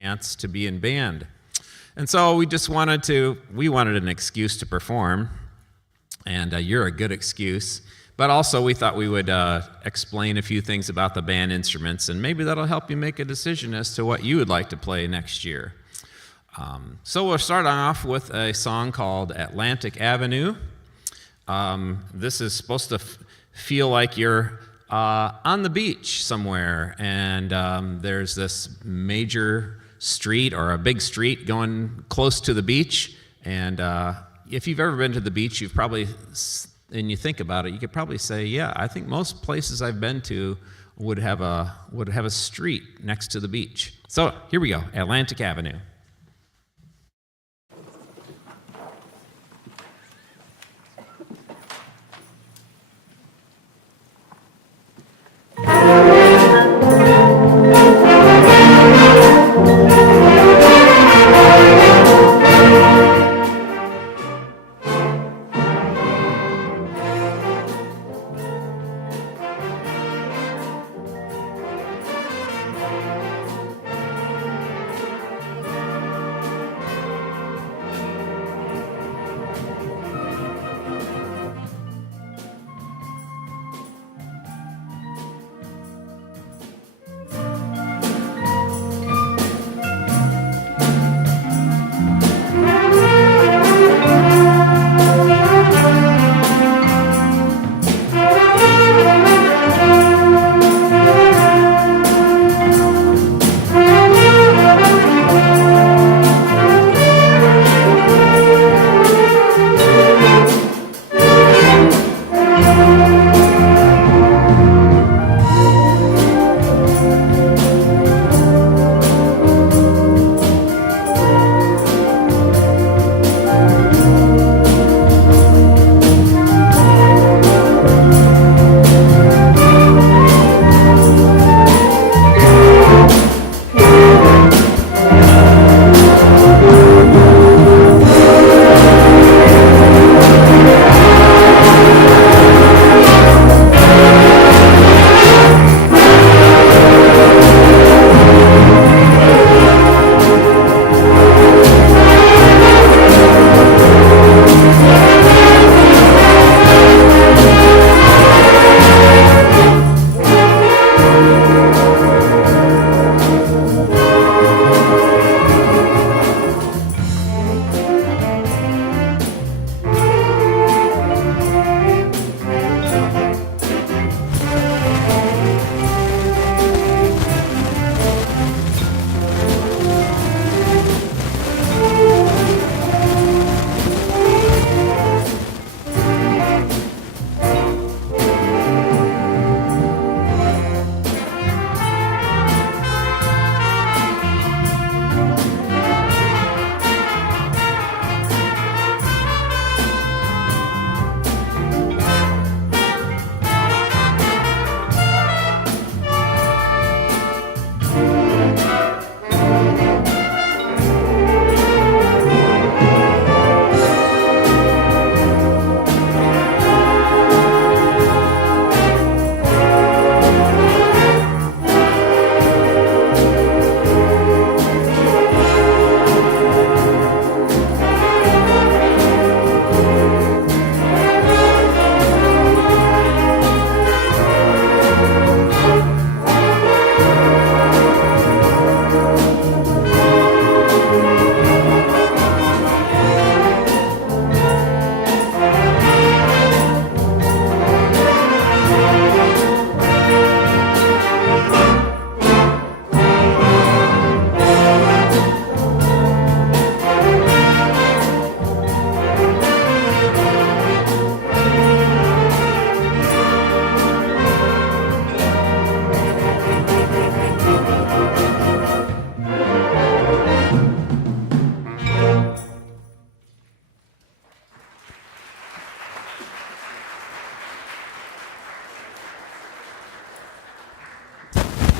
chance to be in band. And so we wanted an excuse to perform, and you're a good excuse. But also we thought we would explain a few things about the band instruments, and maybe that'll help you make a decision as to what you would like to play next year. So we'll start off with a song called Atlantic Avenue. This is supposed to feel like you're on the beach somewhere, and there's this major street or a big street going close to the beach. And if you've ever been to the beach, you've probably, and you think about it, you could probably say, yeah, I think most places I've been to would have a street next to the beach. So here we go, Atlantic Avenue.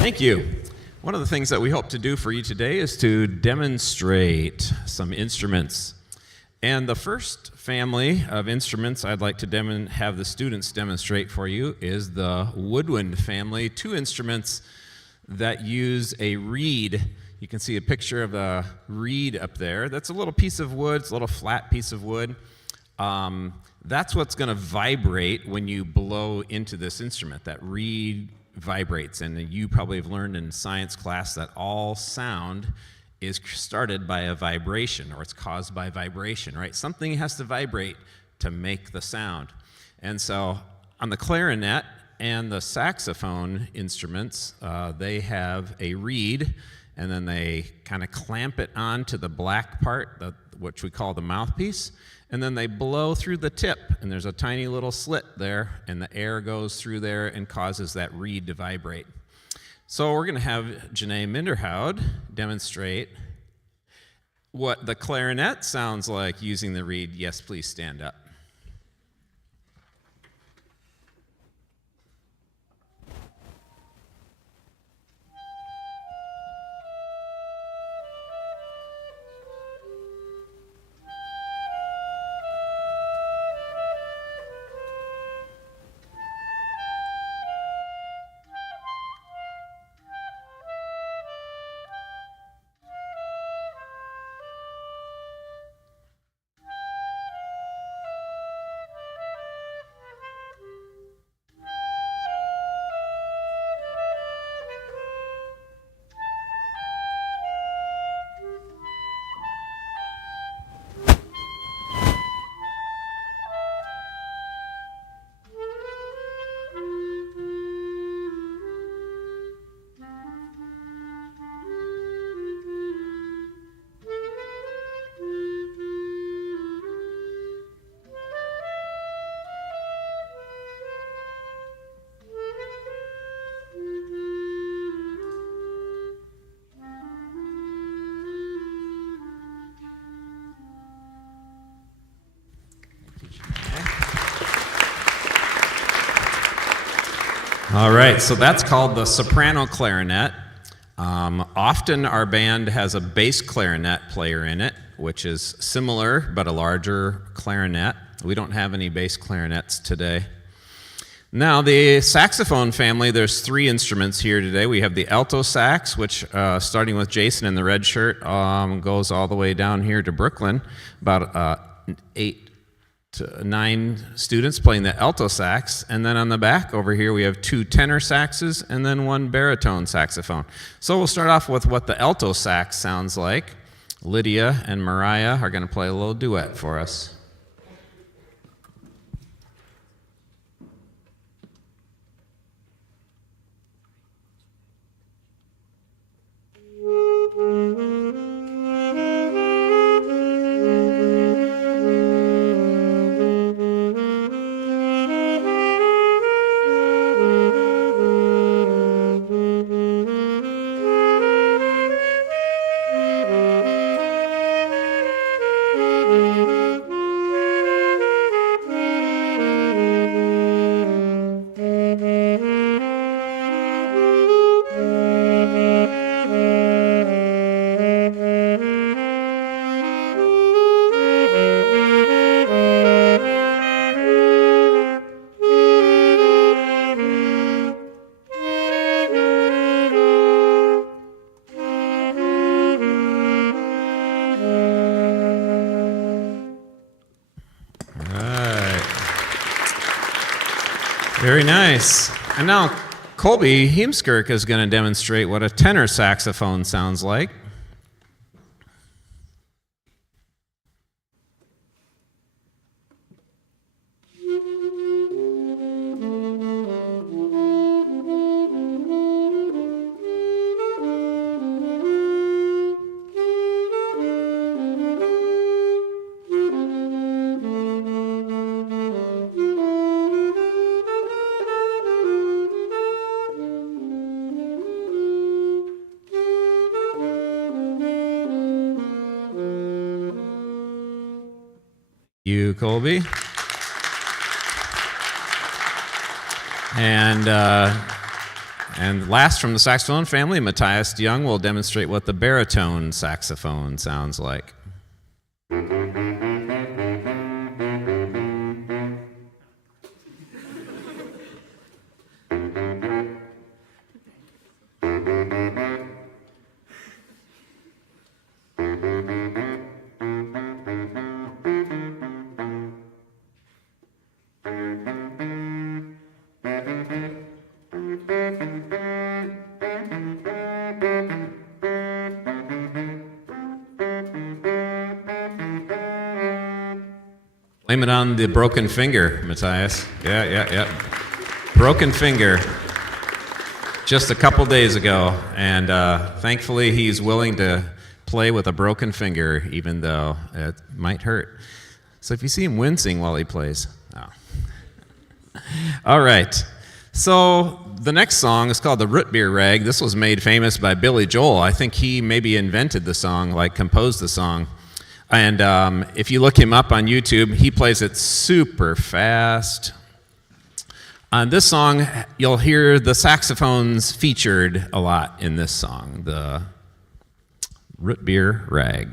Thank you. One of the things that we hope to do for you today is to demonstrate some instruments. And the first family of instruments I'd like to have the students demonstrate for you is the woodwind family, two instruments that use a reed You can see a picture of a reed up there. That's a little piece of wood. It's a little flat piece of wood. That's what's going to vibrate when you blow into this instrument. That reed vibrates, and you probably have learned in science class that all sound is started by a vibration, or it's caused by vibration, right? Something has to vibrate to make the sound. And so on the clarinet and the saxophone instruments, they have a reed, and then they kind of clamp it onto the black part, which we call the mouthpiece, and then they blow through the tip, and there's a tiny little slit there, and the air goes through there and causes that reed to vibrate. So we're going to have Janae Minderhoud demonstrate what the clarinet sounds like using the reed. Yes, please stand up. All right, so that's called the soprano clarinet. Often our band has a bass clarinet player in it, which is similar but a larger clarinet. We don't have any bass clarinets today. Now, the saxophone family, there's 3 instruments here today. We have the alto sax, which, starting with Jason in the red shirt, goes all the way down here to Brooklyn, about 8 to 9 students playing the alto sax, and then on the back over here we have 2 tenor saxes and then 1 baritone saxophone. So we'll start off with what the alto sax sounds like. Lydia and Mariah are going to play a little duet for us. Very nice. And now Colby Heemskirk is going to demonstrate what a tenor saxophone sounds like. You, Colby. And last from the saxophone family, Matthias DeYoung will demonstrate what the baritone saxophone sounds like. Blame it on the broken finger, Matthias. Yeah. Broken finger just a couple days ago, and thankfully he's willing to play with a broken finger, even though it might hurt. So if you see him wincing while he plays, All right. So the next song is called the Root Beer Rag. This was made famous by Billy Joel. I think he maybe invented the song, like composed the song. And if you look him up on YouTube, he plays it super fast. On this song, you'll hear the saxophones featured a lot in this song, the Root Beer Rag.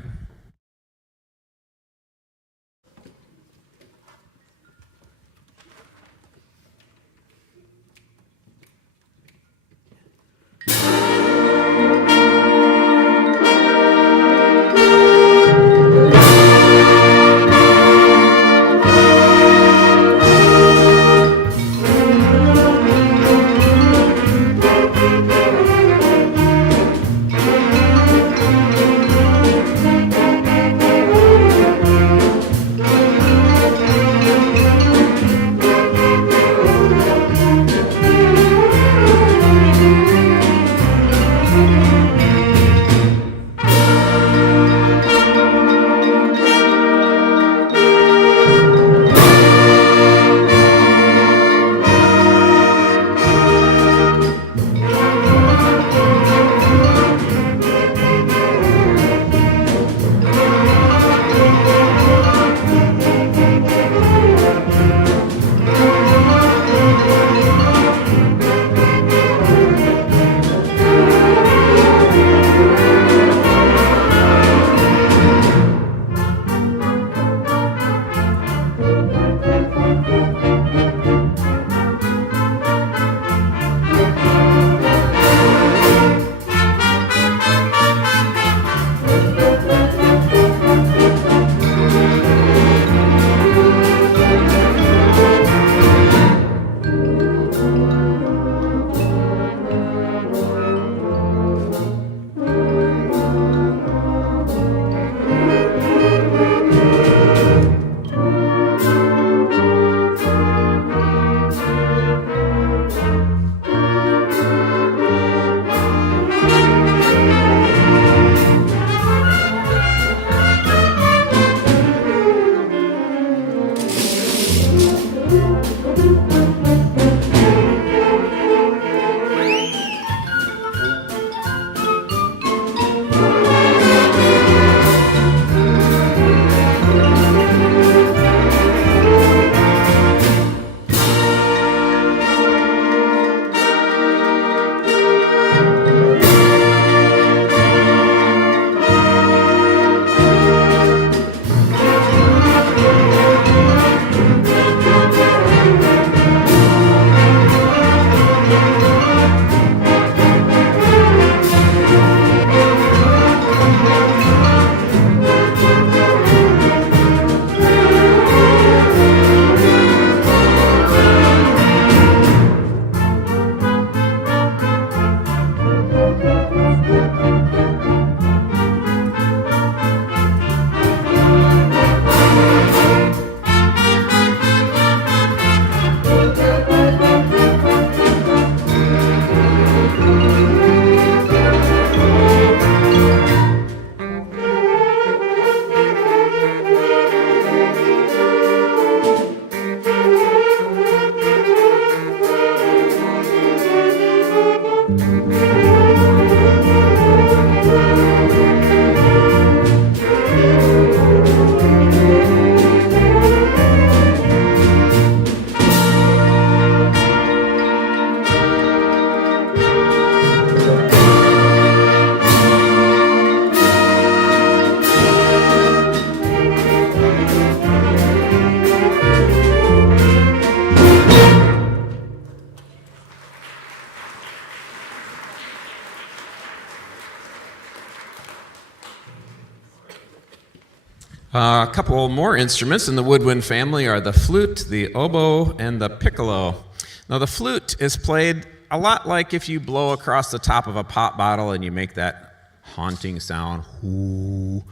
A couple more instruments in the woodwind family are the flute, the oboe, and the piccolo. Now the flute is played a lot like if you blow across the top of a pop bottle and you make that haunting sound, whoo.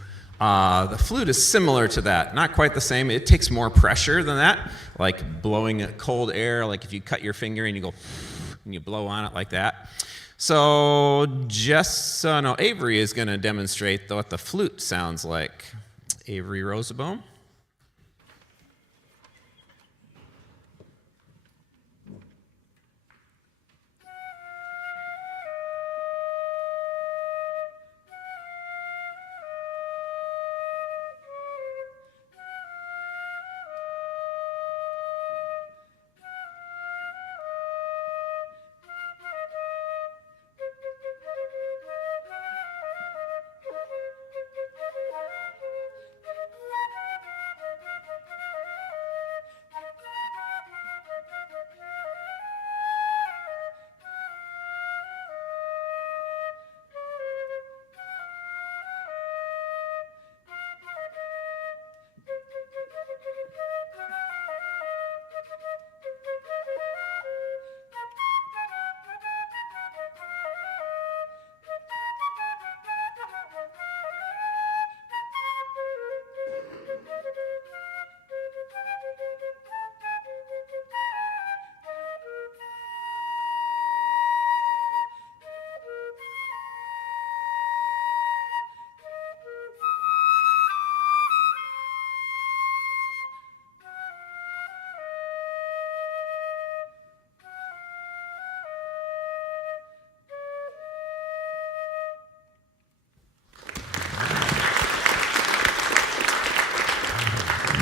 The flute is similar to that, not quite the same. It takes more pressure than that, like blowing cold air, like if you cut your finger and you go and you blow on it like that. So Avery is going to demonstrate what the flute sounds like. Avery Rosenbaum.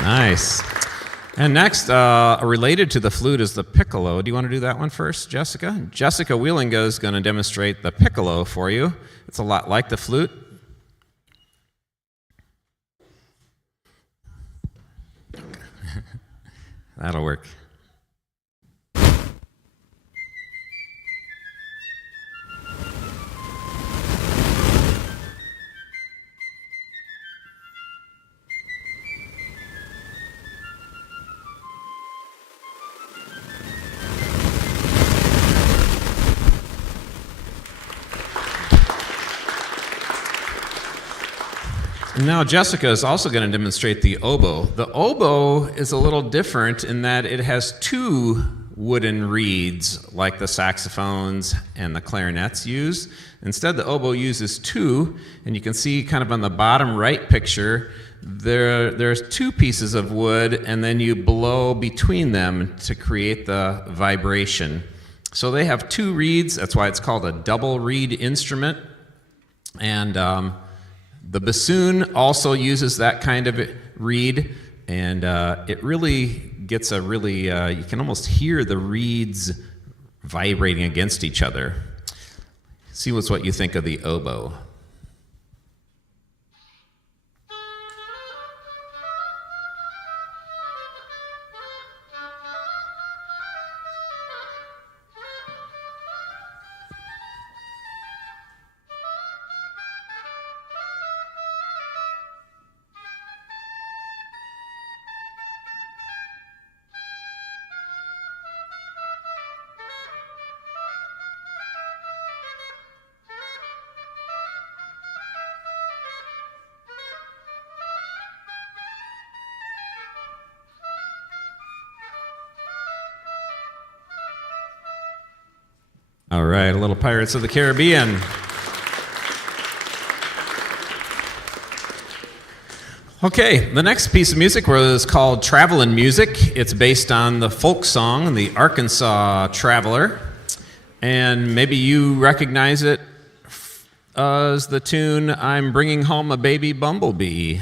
Nice. And next, related to the flute is the piccolo. Do you want to do that one first, Jessica? Jessica Wheelinga is going to demonstrate the piccolo for you. It's a lot like the flute. That'll work. Now Jessica is also going to demonstrate the oboe. The oboe is a little different in that it has two wooden reeds like the saxophones and the clarinets use. Instead, the oboe uses two, and you can see kind of on the bottom right picture, there's two pieces of wood, and then you blow between them to create the vibration. So they have two reeds. That's why it's called a double reed instrument. And the bassoon also uses that kind of reed, and it really gets a really, you can almost hear the reeds vibrating against each other. See what you think of the oboe. All right, a little Pirates of the Caribbean. Okay, the next piece of music was called Travelin' Music. It's based on the folk song, the Arkansas Traveler. And maybe you recognize it as the tune, I'm Bringing Home a Baby Bumblebee.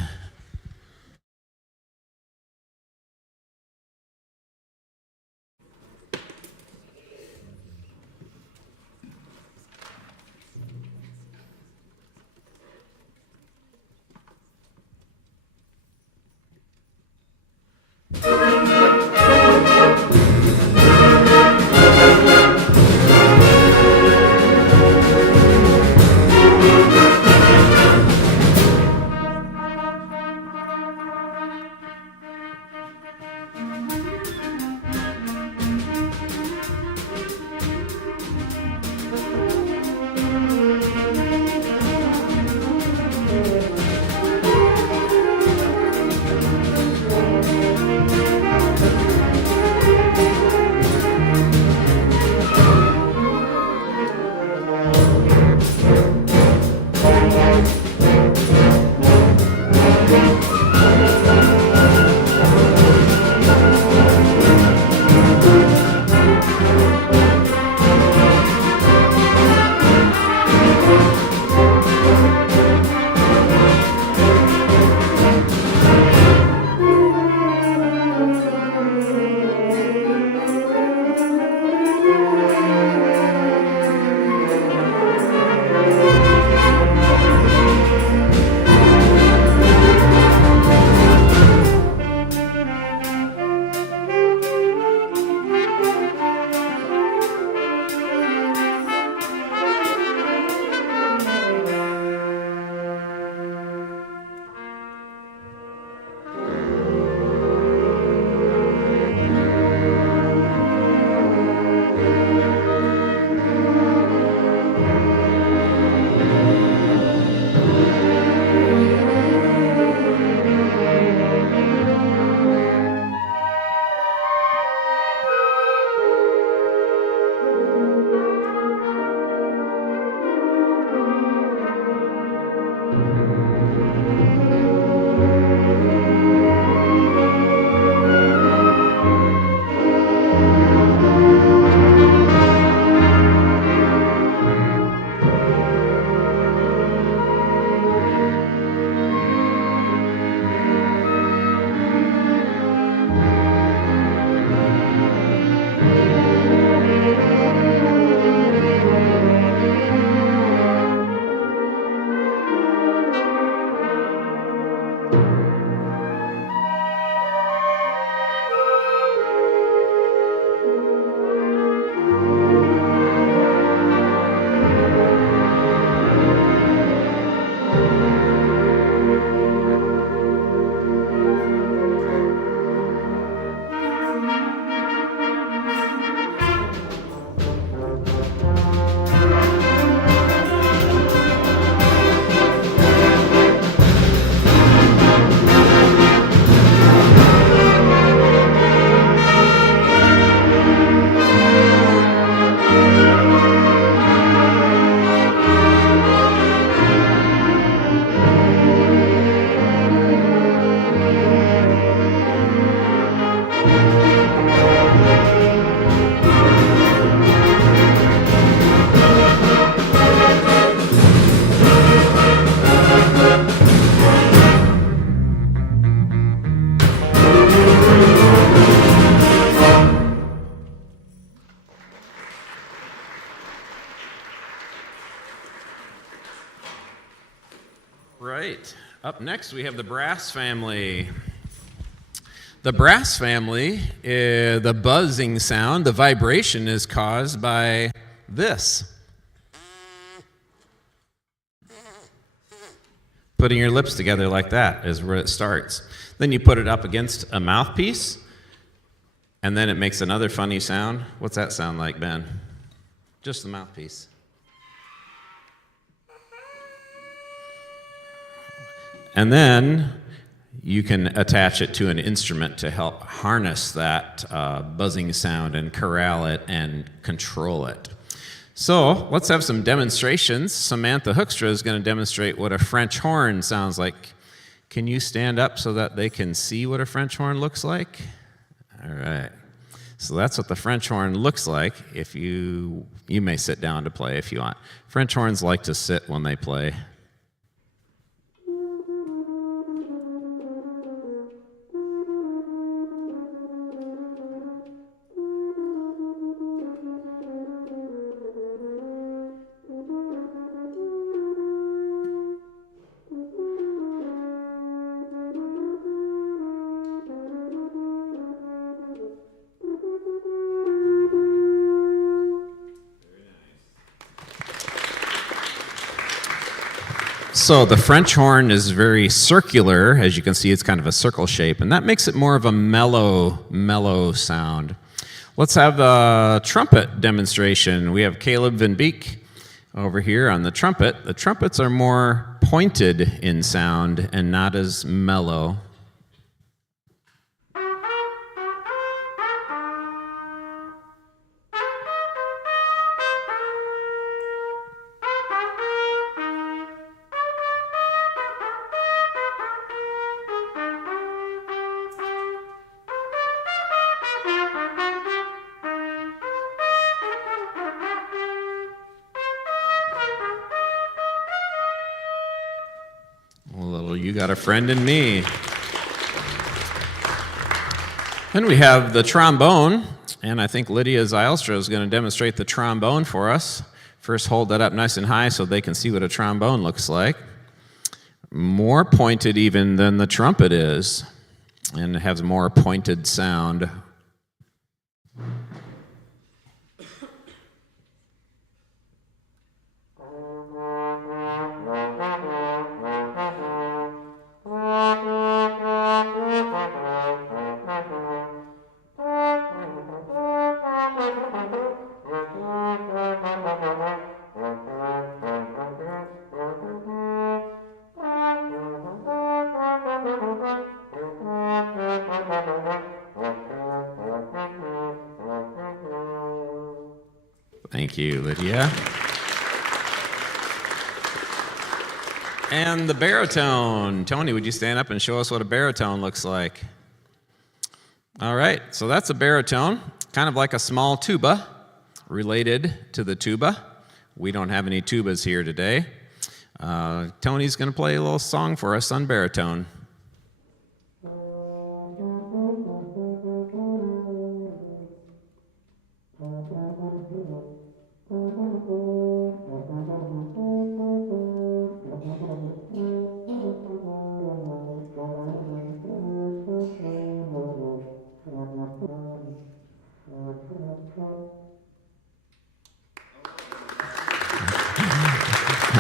Right. Up next, we have the brass family. The brass family, the buzzing sound, the vibration is caused by this. Putting your lips together like that is where it starts. Then you put it up against a mouthpiece, and then it makes another funny sound. What's that sound like, Ben? Just the mouthpiece. And then you can attach it to an instrument to help harness that buzzing sound and corral it and control it. So let's have some demonstrations. Samantha Hoekstra is going to demonstrate what a French horn sounds like. Can you stand up so that they can see what a French horn looks like? All right. So that's what the French horn looks like. If you may sit down to play if you want. French horns like to sit when they play. So the French horn is very circular. As you can see, it's kind of a circle shape, and that makes it more of a mellow sound. Let's have the trumpet demonstration. We have Caleb Van Beek over here on the trumpet. The trumpets are more pointed in sound and not as mellow. You got a friend in me. Then we have the trombone, and I think Lydia Zylstra is going to demonstrate the trombone for us. First, hold that up nice and high so they can see what a trombone looks like. More pointed even than the trumpet is, and it has more pointed sound. Thank you, Lydia. And the baritone. Tony, would you stand up and show us what a baritone looks like? All right, so that's a baritone, kind of like a small tuba, related to the tuba. We don't have any tubas here today. Tony's going to play a little song for us on baritone.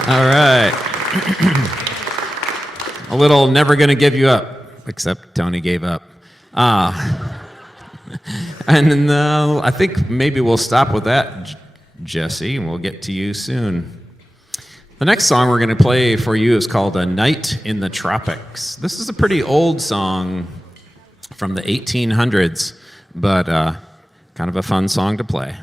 All right. A little Never Gonna Give You Up, except Tony gave up. And I think maybe we'll stop with that, Jesse, and we'll get to you soon. The next song we're going to play for you is called A Night in the Tropics. This is a pretty old song from the 1800s, but kind of a fun song to play.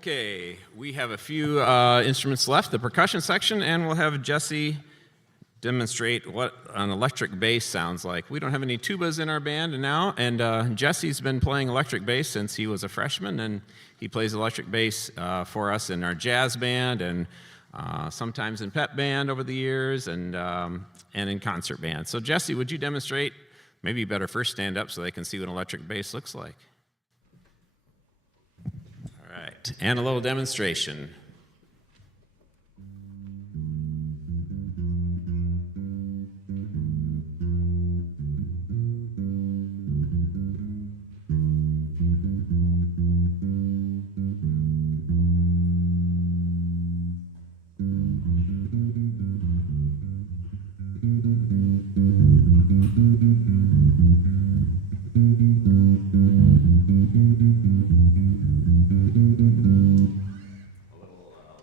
Okay, we have a few instruments left, the percussion section, and we'll have Jesse demonstrate what an electric bass sounds like. We don't have any tubas in our band now, and Jesse's been playing electric bass since he was a freshman, and he plays electric bass for us in our jazz band and sometimes in pep band over the years and in concert band. So Jesse, would you demonstrate? Maybe you better first stand up so they can see what an electric bass looks like. All right, and a little demonstration.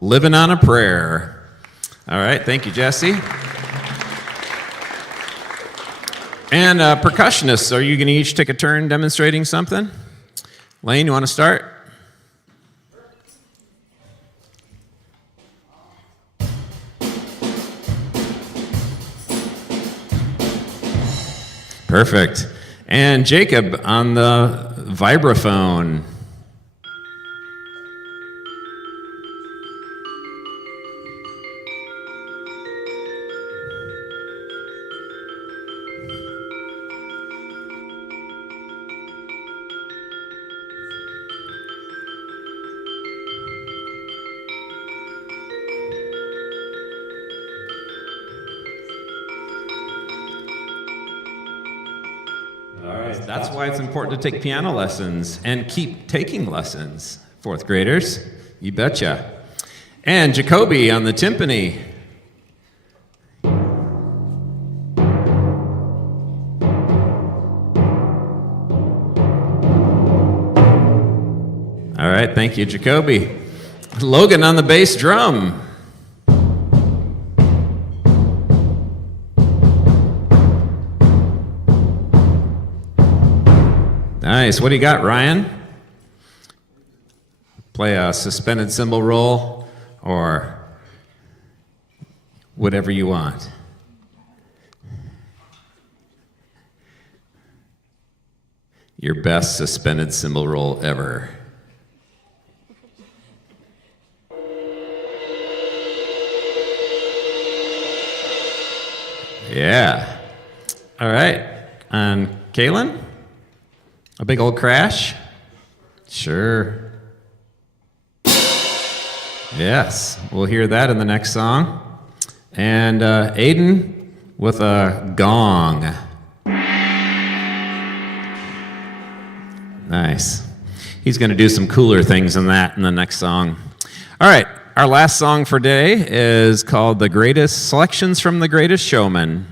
Living on a Prayer. All right, thank you, Jesse. And percussionists, are you going to each take a turn demonstrating something? Lane, you want to start? Perfect. And Jacob on the vibraphone. That's why it's important to take piano lessons and keep taking lessons, fourth graders. You betcha. And Jacoby on the timpani. All right, thank you, Jacoby. Logan on the bass drum. Nice. What do you got, Ryan? Play a suspended cymbal roll or whatever you want. Your best suspended cymbal roll ever. Yeah. All right. And Kaylin? A big old crash? Sure. Yes, we'll hear that in the next song. And Aiden with a gong. Nice. He's going to do some cooler things than that in the next song. All right, our last song for today is called The Greatest Selections from the Greatest Showman.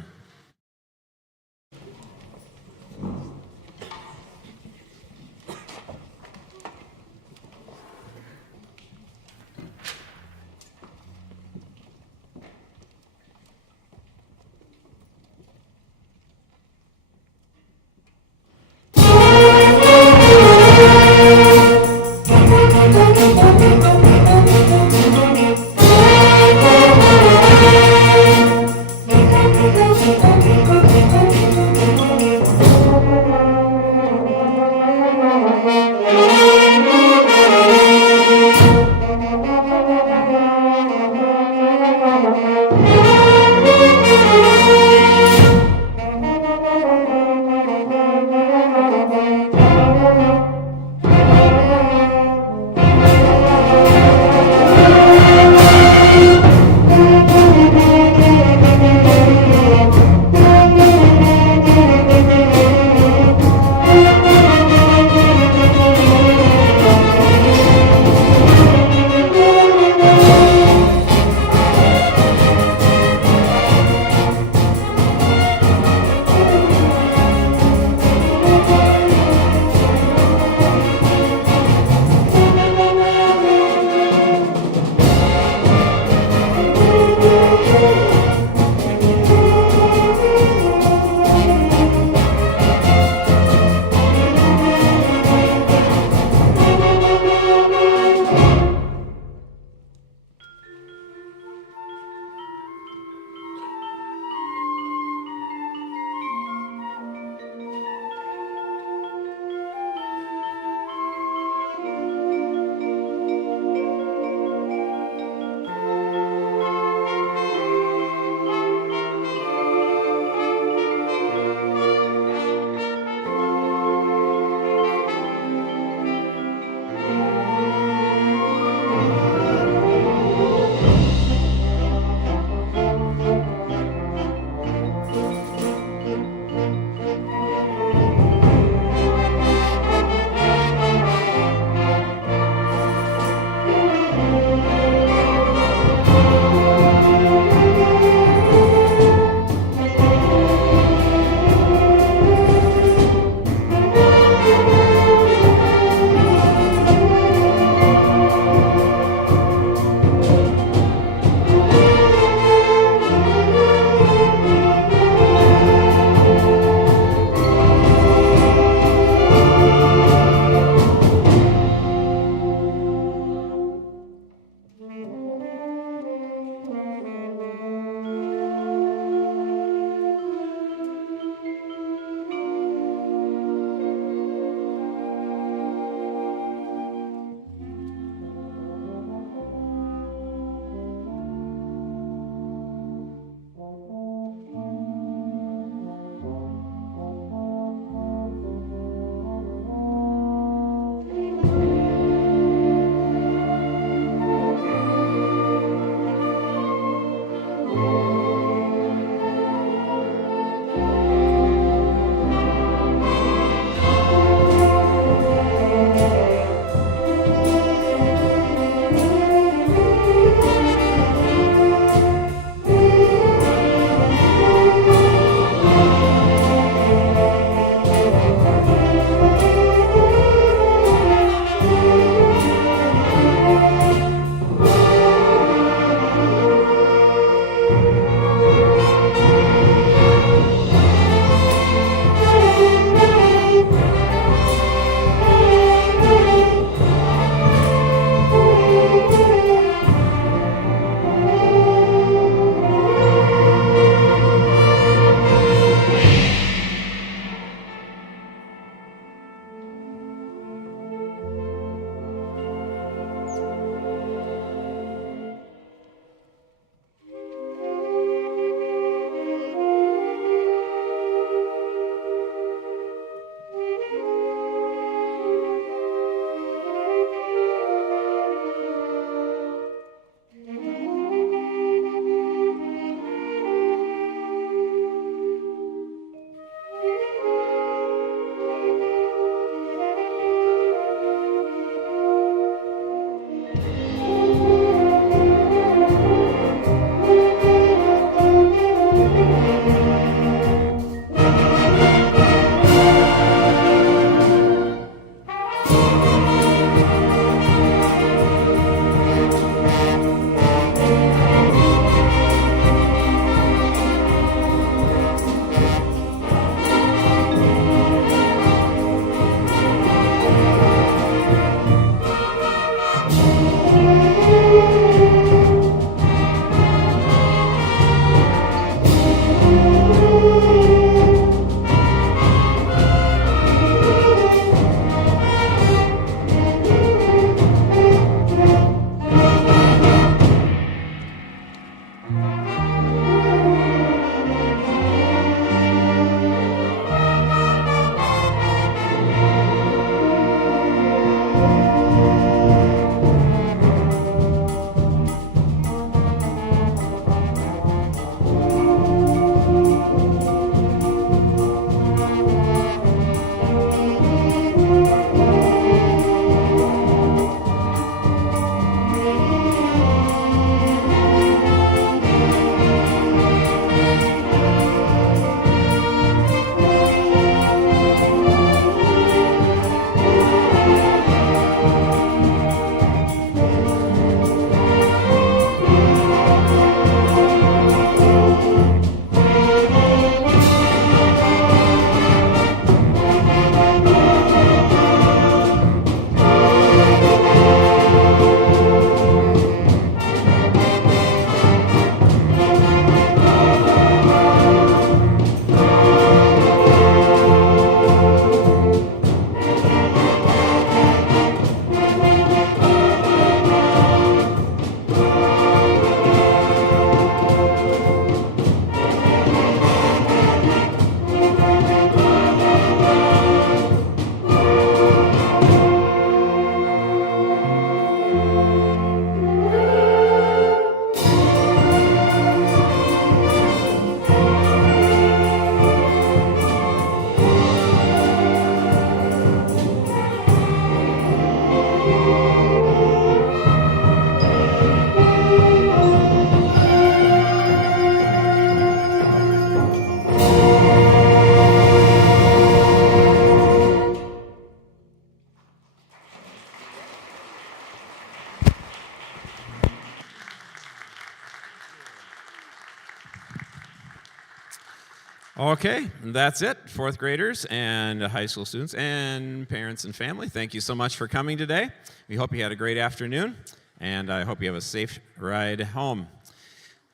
Okay, that's it. Fourth graders and high school students and parents and family, thank you so much for coming today. We hope you had a great afternoon, and I hope you have a safe ride home.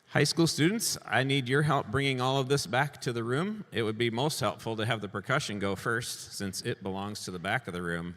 High school students, I need your help bringing all of this back to the room. It would be most helpful to have the percussion go first, since it belongs to the back of the room.